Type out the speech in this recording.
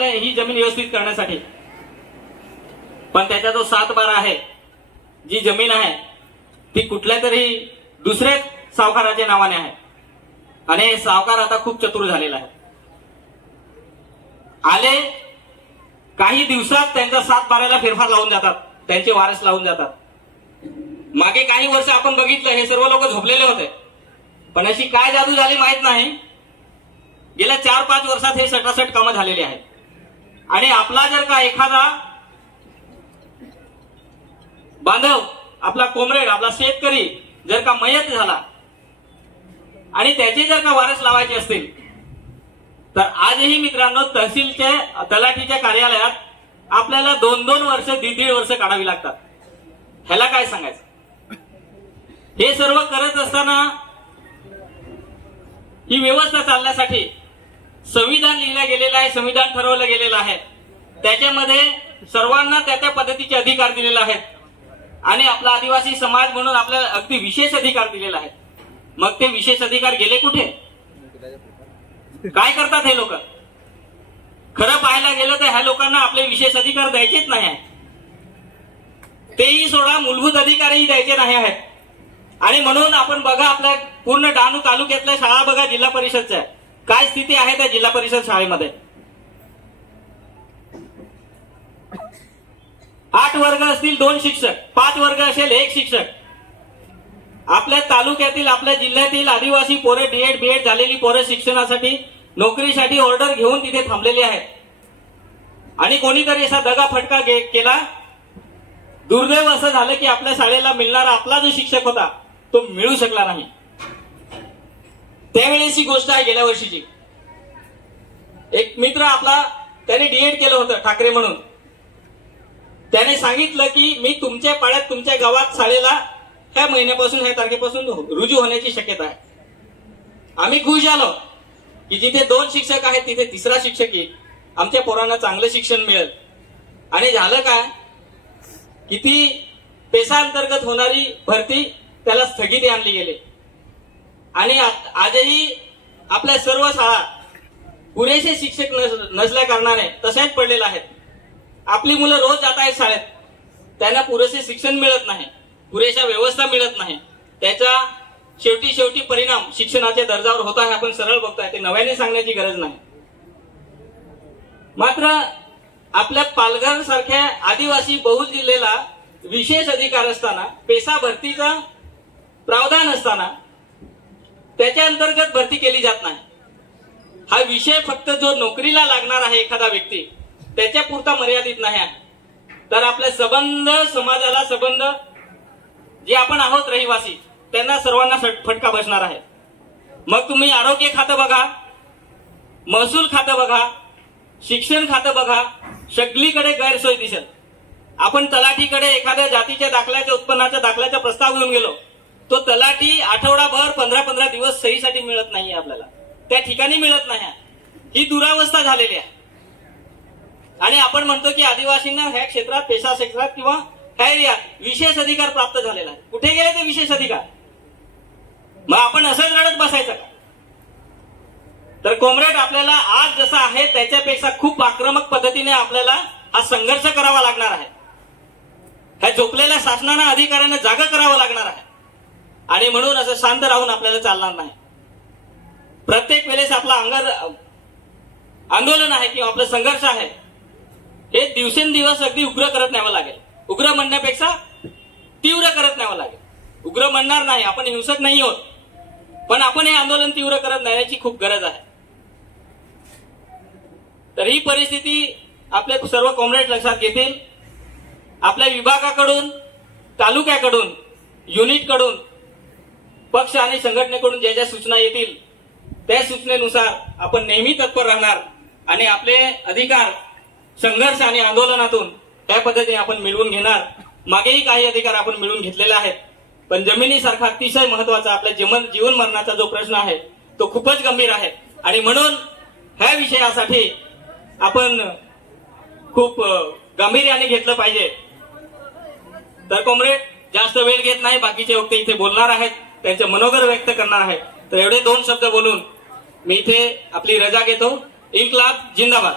ही जमीन व्यवस्थित करण्यासाठी, पण त्याचा जो 7/12 आहे, जी जमीन आहे ती कुठल्या तरी दुसऱ्याच सावकाराच्या नावाने आहे आणि सावकार आता खूप चतुर झालेला आहे. आले काही दिवसात त्यांचा 7/12ला फेरफार लावून जातात, त्यांचे वारस लावून जातात. मागे काही वर्ष आपण बघितलं, हे सर्व लोक झोपलेले होते, पण अशी काय जादू झाली माहित नाही. गेल्या 4-5 वर्षात हे सटासट कामं झालेली आहेत. आणि आपला जर का एखादा बांधव, आपला कॉम्रेड, आपला शेतकरी जर का मयत झाला आणि त्याचे जर का वारस लावायचे असतील, तर आजही मित्रांनो तहसीलच्या तलाठीच्या कार्यालयात आपल्याला 2-2 वर्ष, 1.5 वर्ष काढावी लागतात. ह्याला काय सांगायचं? हे सर्व करत असताना ही व्यवस्था चालण्यासाठी संविधान लिहिलं गेलेलं आहे, संविधान ठरवलं गेलेलं आहे. त्याच्यामध्ये सर्वांना त्या त्या पद्धतीचे अधिकार दिलेले आहेत आणि आपला आदिवासी समाज म्हणून आपल्याला अगदी विशेष अधिकार दिलेला आहे. मग ते विशेष अधिकार गेले कुठे? काय करतात हे लोक? खरं पाहायला गेलं तर ह्या लोकांना आपले विशेष अधिकार द्यायचेच नाही आहे. तेही सोडा, मूलभूत अधिकारही द्यायचे नाही आहेत. आणि म्हणून आपण बघा, आपल्या पूर्ण डहाणू तालुक्यातल्या शाळा बघा, जिल्हा परिषदच्या काय स्थिती आहे त्या जिल्हा परिषद शाळेमध्ये. 8 वर्ग असतील 2 शिक्षक, 5 वर्ग असेल 1 शिक्षक. आपल्या तालुक्यातील, आपल्या जिल्ह्यातील आदिवासी पोरे, डीएड बीएड झालेली पोरे शिक्षणासाठी, नोकरीसाठी ऑर्डर घेऊन तिथे थांबलेली आहेत. आणि कोणीतरी असा दगा फटका केला. दुर्दैव असं झालं की आपल्या शाळेला मिळणारा आपला जो शिक्षक होता तो मिळू शकला नाही. त्यावेळेची गोष्ट आहे, गेल्या वर्षीची. एक मित्र आपला, त्याने डीएड केलं होतं, ठाकरे म्हणून. त्याने सांगितलं की मी तुमच्या पाड्यात, तुमच्या गावात शाळेला ह्या महिन्यापासून, ह्या तारखेपासून रुजू होण्याची शक्यता आहे. आम्ही खुश झालो की जिथे 2 शिक्षक आहेत तिथे 3रा शिक्षक येईल, आमच्या पोरांना चांगलं शिक्षण मिळेल. आणि झालं काय, किती पेशांतर्गत होणारी भरती त्याला स्थगिती आणली गेली. आणि आजही आपल्या सर्व शाळा पुरेसे शिक्षक नसल्या कारणाने तशाच पडलेल्या आहेत. आपली मुलं रोज जात आहेत शाळेत, त्यांना पुरेसे शिक्षण मिळत नाही, पुरेशा व्यवस्था मिळत नाही. त्याचा शेवटी परिणाम शिक्षणाच्या दर्जावर होत आहे. आपण सरळ बघतोय, ते नव्याने सांगण्याची गरज नाही. मात्र आपल्या पालघर सारख्या आदिवासी बहुल जिल्ह्याला विशेष अधिकार असताना, पेशा भरतीचा प्रावधान असताना त्याच्या अंतर्गत भरती केली जात नाही. हा विषय फक्त जो नोकरीला लागणार आहे एखादा व्यक्ती, त्याच्या पुरता मर्यादित नाही आहे. तर आपल्या संबंध समाजाला, संबंध जे आपण आहोत रहिवासी, त्यांना सर्वांना फटका बसणार आहे. मग तुम्ही आरोग्य खातं बघा, महसूल खातं बघा, शिक्षण खातं बघा, सगळीकडे गैरसोय दिसेल. आपण तलाठीकडे एखाद्या जातीच्या दाखल्याच्या, उत्पन्नाच्या दाखल्याचा प्रस्ताव घेऊन गेलो, तो तलाठी आठवडाभर, 15-15 दिवस सहीसाठी मिळत नाही आपल्याला, त्या ठिकाणी मिळत नाही. ही दुरावस्था झालेली आहे. आणि आपण म्हणतो की आदिवासींना ह्या क्षेत्रात, पेशा क्षेत्रात किंवा ह्या एरियात विशेष अधिकार प्राप्त झालेला आहे. कुठे गेले ते विशेष अधिकार? मग आपण असंच रडत बसायचं का? तर कॉम्रेड, आपल्याला आज जसं आहे त्याच्यापेक्षा खूप आक्रमक पद्धतीने आपल्याला हा संघर्ष करावा लागणार आहे. ह्या झोपलेल्या शासनाला, अधिकाऱ्यांना जागा करावं लागणार आहे. आणि म्हणून असं शांत राहून आपल्याला चालणार नाही. प्रत्येक वेळेस आपला आंदोलन आहे किंवा आपलं संघर्ष आहे, हे दिवसेंदिवस अगदी उग्र करत न्यावं लागेल. उग्र म्हणण्यापेक्षा तीव्र करत न्यावं लागेल. उग्र म्हणणार नाही, आपण हिंसक नाही आहोत, पण आपण हे आंदोलन तीव्र करत नेण्याची खूप गरज आहे. तर ही परिस्थिती आपले सर्व कॉम्रेड लक्षात घेतील. आपल्या विभागाकडून, तालुक्याकडून, युनिटकडून, पक्ष आणि संघटनेकडून ज्या ज्या सूचना येतील त्या सूचनेनुसार आपण नेहमी तत्पर राहणार आणि आपले अधिकार संघर्ष आणि आंदोलनातून त्या पद्धतीने आपण मिळवून घेणार. मागेही काही अधिकार आपण मिळवून घेतलेले आहेत, पण जमिनीसारखा अतिशय महत्वाचा आपल्या जीवन मरणाचा जो प्रश्न आहे तो खूपच गंभीर आहे. आणि म्हणून ह्या विषयासाठी आपण खूप गांभीर्याने घेतलं पाहिजे. तर कॉम्रेड, जास्त वेळ घेत नाही, बाकीचे वक्ते इथे बोलणार आहेत, त्यांचे मनोगत व्यक्त करणार आहेत. तर एवढे 2 शब्द बोलून मी इथे आपली रजा घेतो. इन्क्लाब जिंदाबाद.